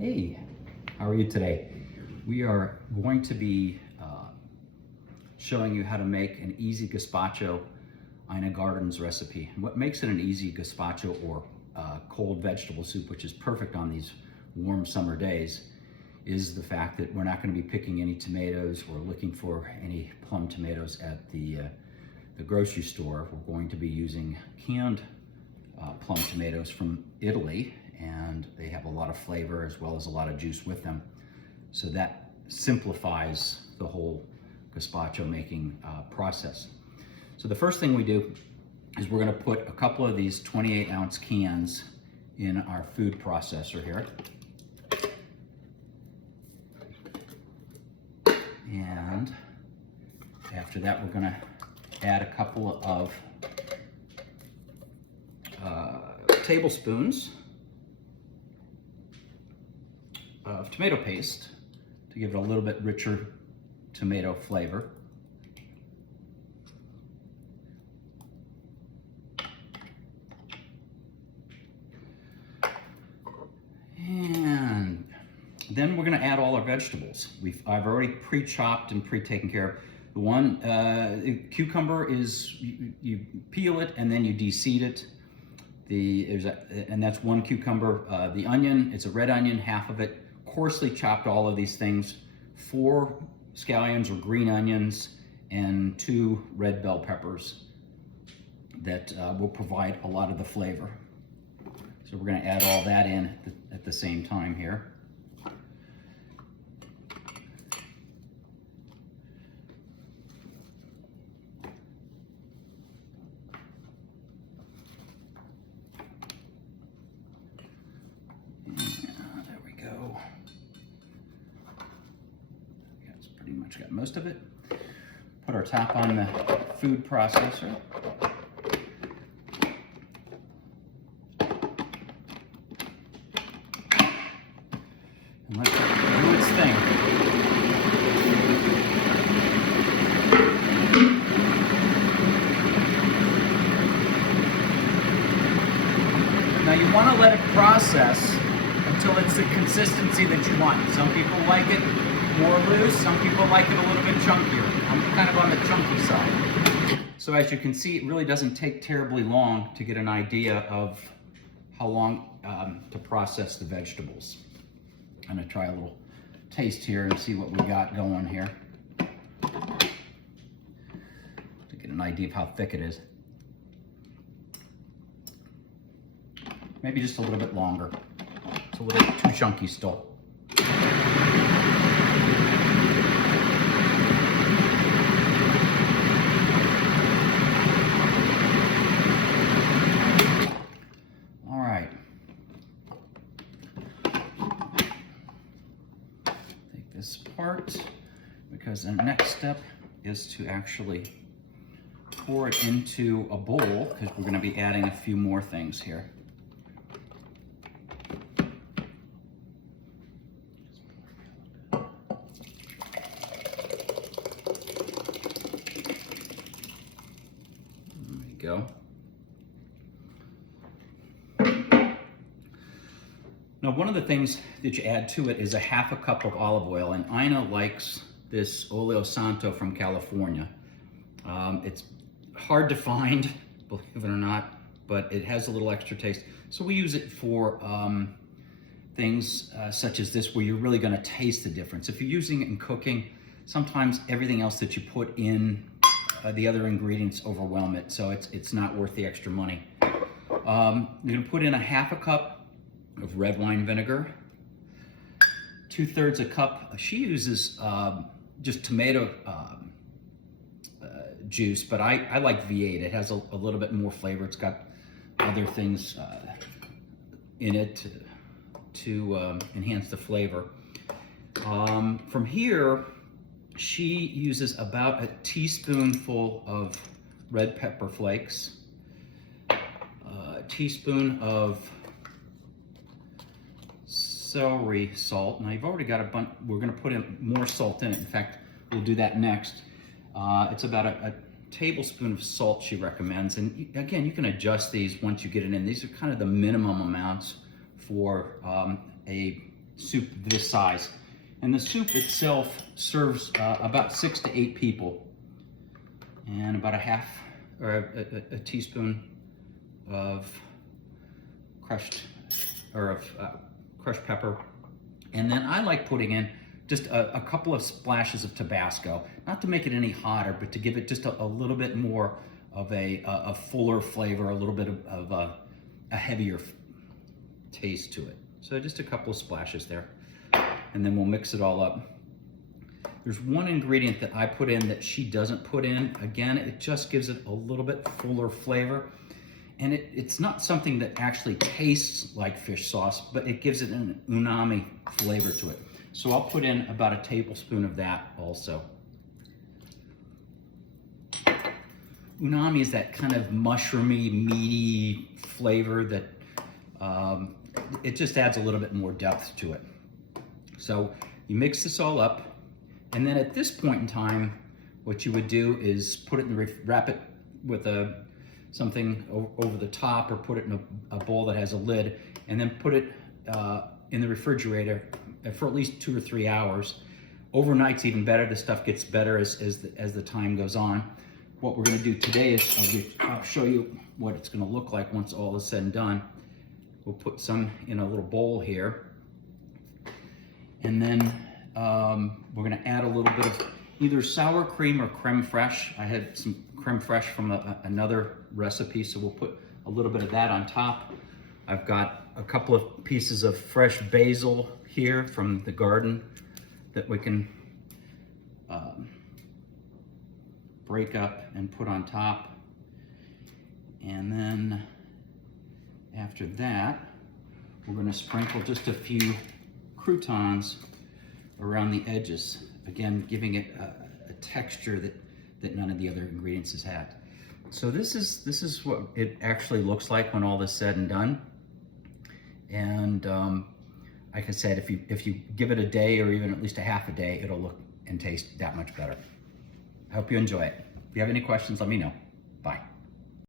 Hey, how are you today? We are going to be showing you how to make an easy gazpacho Ina Garden's recipe. And what makes it an easy gazpacho or cold vegetable soup, which is perfect on these warm summer days, is the fact that we're not going to be picking any tomatoes or looking for any plum tomatoes at the grocery store. We're going to be using canned plum tomatoes from Italy, and they have a lot of flavor as well as a lot of juice with them. So that simplifies the whole gazpacho making process. So the first thing we do is we're going to put a couple of these 28-ounce cans in our food processor here. And after that, we're going to add a couple of tablespoons of tomato paste to give it a little bit richer tomato flavor. And then we're going to add all our vegetables. I've already pre-chopped and pre-taken care of. The one cucumber is you peel it and then you de-seed it. And that's one cucumber. The onion, it's a red onion, half of it. Coarsely chopped all of these things. 4 scallions or green onions and 2 red bell peppers that will provide a lot of the flavor. So we're going to add all that in at the same time here. Got most of it. Put our top on the food processor. And let it do its thing. Now you want to let it process until it's the consistency that you want. Some people like it more loose, some people like it a little bit chunkier. I'm kind of on the chunky side. So as you can see, it really doesn't take terribly long to get an idea of how long to process the vegetables. I'm gonna try a little taste here and see what we got going here to get an idea of how thick it is. Maybe just a little bit longer. It's a little bit too chunky still. This part, because the next step is to actually pour it into a bowl, because we're going to be adding a few more things here. There we go. Now, one of the things that you add to it is a ½ cup of olive oil, and Ina likes this Olio Santo from California. It's hard to find, believe it or not, but it has a little extra taste. So we use it for things such as this, where you're really going to taste the difference. If you're using it in cooking, sometimes everything else that you put in, the other ingredients overwhelm it, so it's not worth the extra money. You're going to put in a ½ cup of red wine vinegar, 2/3 a cup. She uses just tomato juice, but I like V8. It has a little bit more flavor. It's got other things in it to enhance the flavor. From here, she uses about a teaspoonful of red pepper flakes, a teaspoon of celery salt. Now you've already got a bunch. We're going to put in more salt in it. In fact, we'll do that next. It's about a tablespoon of salt she recommends. And again, you can adjust these once you get it in. These are kind of the minimum amounts for a soup this size. And the soup itself serves about 6 to 8 people. And about a teaspoon of crushed pepper. And then I like putting in just a couple of splashes of Tabasco, not to make it any hotter, but to give it just a little bit more of a fuller flavor, a little bit of a heavier taste to it. So just a couple of splashes there. And then we'll mix it all up. There's one ingredient that I put in that she doesn't put in. Again, it just gives it a little bit fuller flavor. And it's not something that actually tastes like fish sauce, but it gives it an umami flavor to it. So I'll put in about a tablespoon of that also. Umami is that kind of mushroomy, meaty flavor that it just adds a little bit more depth to it. So you mix this all up, and then at this point in time, what you would do is put it in the wrap it with something over the top, or put it in a bowl that has a lid, and then put it in the refrigerator for at least 2 or 3 hours. Overnight's even better. The stuff gets better as the time goes on. What we're going to do today is I'll show you what it's going to look like once all is said and done. We'll put some in a little bowl here, and then we're going to add a little bit of either sour cream or creme fraiche. I had some creme fraiche from another recipe, so we'll put a little bit of that on top. I've got a couple of pieces of fresh basil here from the garden that we can break up and put on top. And then after that, we're going to sprinkle just a few croutons around the edges, again giving it a texture that none of the other ingredients has had. So this is what it actually looks like when all is said and done. And like I said, if you give it a day or even at least a half a day, it'll look and taste that much better. I hope you enjoy it. If you have any questions, let me know. Bye.